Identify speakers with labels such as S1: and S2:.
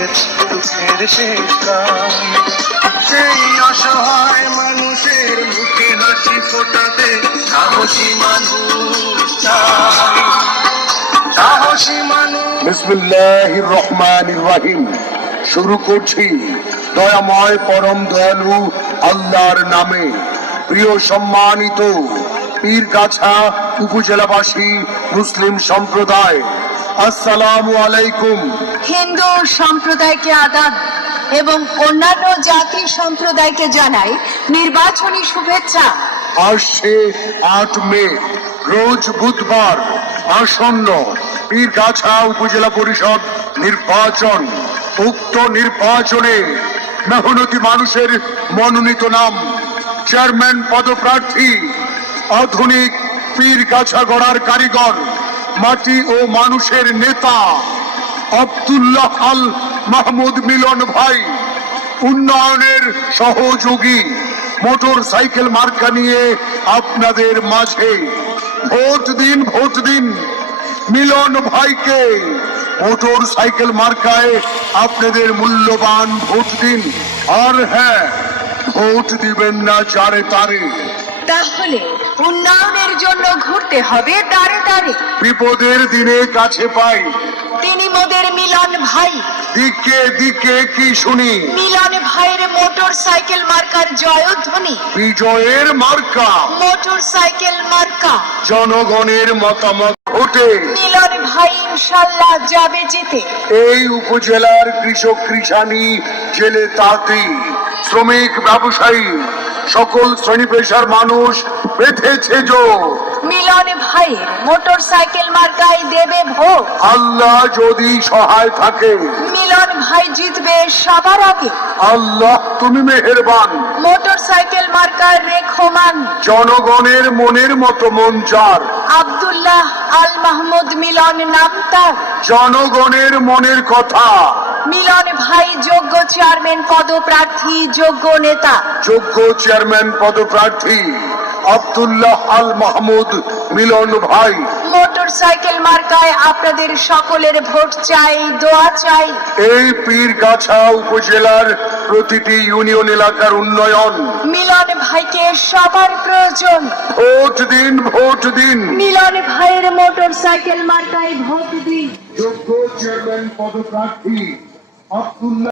S1: দুঃখের শেষ সেই অসহায় মানুষের মুখে হাসি ফোটাতে সাহসী মানুষ সাহসী মানুষ
S2: বিসমিল্লাহ রহমান রাহিম। শুরু করছি দয়াময় পরম দয়ালু আল্লাহর নামে। প্রিয় সম্মানিত পীরগাছা উপজেলাবাসী মুসলিম সম্প্রদায় আসসালামু আলাইকুম।
S3: হিন্দু সম্প্রদায়কে আদাব এবং অন্যান্য জাতি সম্প্রদায়কে জানাই নির্বাচনী শুভেচ্ছা।
S2: আসছে আট মে রোজ বুধবার আসন্ন পীরগাছা উপজেলা পরিষদ নির্বাচন উক্ত নির্বাচনে মেহনতি মানুষের মনোনীত নাম চেয়ারম্যান পদপ্রার্থী আধুনিক পীরগাছা গড়ার কারিগর মাটি ও মানুষের নেতা আব্দুল্লাহ আল মাহমুদ মিলন ভাই, উন্নয়নের সহযোগী, মোটর সাইকেল মার্কা নিয়ে আপনাদের মাঝে। ভোট দিন ভোট দিন, মিলন ভাইকে মোটর সাইকেল মার্কায় আপনাদের মূল্যবান ভোট দিন। আর হ্যাঁ ভোট দিবেন না চারে তারে।
S3: তাহলে উন্নয়নের জন্য ঘুরতে হবে দাঁড়ে দাঁড়ে
S2: বিপদের দিনে কাছে পাই।
S3: তিনি মোদের মিলন ভাই।
S2: দিকে দিকে কি শুনি?
S3: মিলন ভাইয়ের মোটর সাইকেল মার্কার জয়ধ্বনি।
S2: বিজয়ের মার্কা।
S3: মোটর সাইকেল মার্কা।
S2: জনগণের মতামত ভোটে
S3: মিলন ভাই ইনশাল্লাহ যাবে জিতে।
S2: এই উপজেলার কৃষক কৃষানি জেলে তাঁতি শ্রমিক ব্যবসায়ী সকল শ্রেণি পেশার মানুষ বেঁধেছে জোর।
S3: মিলন ভাইয়ের মোটর সাইকেল মার্কায় দেবে ভোট
S2: আল্লাহ যদি সহায় থাকে।
S3: মিলন ভাই জিতবে সবার আগে।
S2: আল্লাহ তুমি মেহেরবান।
S3: মোটর সাইকেল মার্কার রেখমান।
S2: জনগণের মনের মতো মন যার
S3: আব্দুল্লাহ আল মাহমুদ মিলন নাম তার।
S2: জনগণের মনের কথা।
S3: মিলন ভাই যোগ্য চেয়ারম্যান পদপ্রার্থী যোগ্য নেতা।
S2: যোগ্য চেয়ারম্যান পদপ্রার্থী আব্দুল্লাহ আল মাহমুদ মিলন ভাই।
S3: মোটর সাইকেল মার্কায় আপনাদের সকলের ভোট চাই দোয়া চাই।
S2: এই পীরগাছা উপজেলার প্রতিটি ইউনিয়ন এলাকার উন্নয়ন।
S3: মিলন ভাইকে সবার প্রয়োজন।
S2: ভোট দিন ভোট দিন।
S3: মিলন ভাইয়ের মোটর সাইকেল মার্কায় ভোট দিন।
S2: যোগ্য চেয়ারম্যান পদপ্রার্থী আব্দুল্লাহ